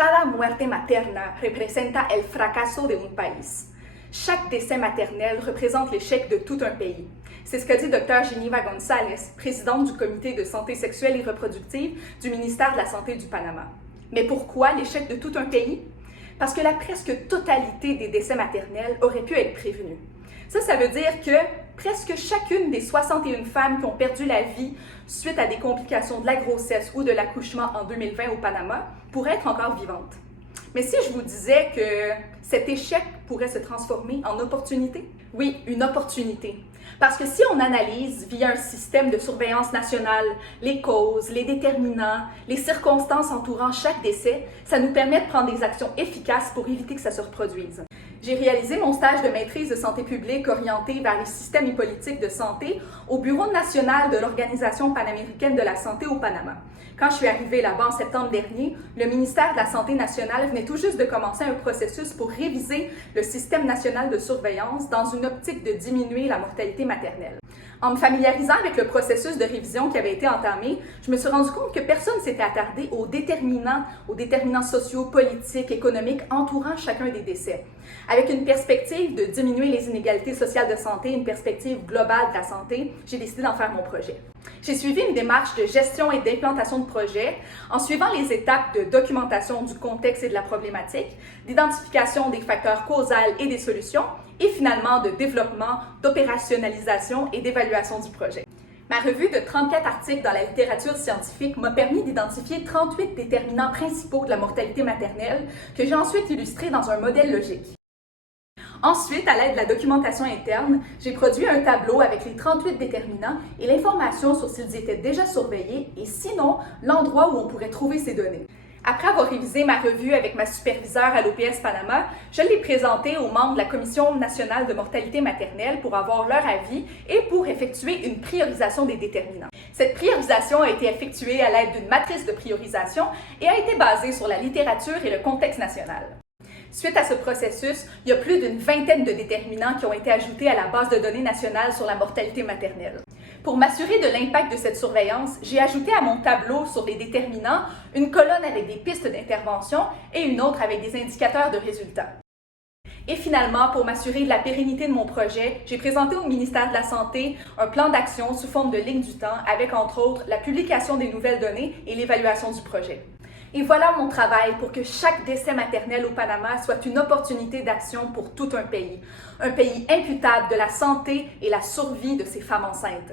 Cada muerte materna representa el fracaso de un país. Chaque décès maternel représente l'échec de tout un pays. C'est ce que dit Dr. Geneva González, présidente du Comité de santé sexuelle et reproductive du ministère de la Santé du Panama. Mais pourquoi l'échec de tout un pays? Parce que la presque totalité des décès maternels aurait pu être prévenus. Ça veut dire que presque chacune des 61 femmes qui ont perdu la vie suite à des complications de la grossesse ou de l'accouchement en 2020 au Panama pourraient être encore vivantes. Mais si je vous disais que cet échec pourrait se transformer en opportunité? Oui, une opportunité. Parce que si on analyse via un système de surveillance nationale les causes, les déterminants, les circonstances entourant chaque décès, ça nous permet de prendre des actions efficaces pour éviter que ça se reproduise. J'ai réalisé mon stage de maîtrise de santé publique orienté vers les systèmes et politiques de santé au Bureau national de l'Organisation panaméricaine de la santé au Panama. Quand je suis arrivée là-bas en septembre dernier, le ministère de la Santé nationale venait tout juste de commencer un processus pour réviser le système national de surveillance dans une optique de diminuer la mortalité maternelle. En me familiarisant avec le processus de révision qui avait été entamé, je me suis rendu compte que personne ne s'était attardé aux déterminants sociaux, politiques, économiques entourant chacun des décès. Avec une perspective de diminuer les inégalités sociales de santé, une perspective globale de la santé, j'ai décidé d'en faire mon projet. J'ai suivi une démarche de gestion et d'implantation de projet en suivant les étapes de documentation du contexte et de la problématique, d'identification des facteurs causaux et des solutions, et finalement de développement, d'opérationnalisation et d'évaluation du projet. Ma revue de 34 articles dans la littérature scientifique m'a permis d'identifier 38 déterminants principaux de la mortalité maternelle que j'ai ensuite illustrés dans un modèle logique. Ensuite, à l'aide de la documentation interne, j'ai produit un tableau avec les 38 déterminants et l'information sur s'ils étaient déjà surveillés et sinon, l'endroit où on pourrait trouver ces données. Après avoir révisé ma revue avec ma superviseure à l'OPS Panama, je l'ai présentée aux membres de la Commission nationale de mortalité maternelle pour avoir leur avis et pour effectuer une priorisation des déterminants. Cette priorisation a été effectuée à l'aide d'une matrice de priorisation et a été basée sur la littérature et le contexte national. Suite à ce processus, il y a plus d'une vingtaine de déterminants qui ont été ajoutés à la base de données nationale sur la mortalité maternelle. Pour m'assurer de l'impact de cette surveillance, j'ai ajouté à mon tableau sur les déterminants une colonne avec des pistes d'intervention et une autre avec des indicateurs de résultats. Et finalement, pour m'assurer de la pérennité de mon projet, j'ai présenté au ministère de la Santé un plan d'action sous forme de ligne du temps avec, entre autres, la publication des nouvelles données et l'évaluation du projet. Et voilà mon travail pour que chaque décès maternel au Panama soit une opportunité d'action pour tout un pays imputable de la santé et la survie de ces femmes enceintes.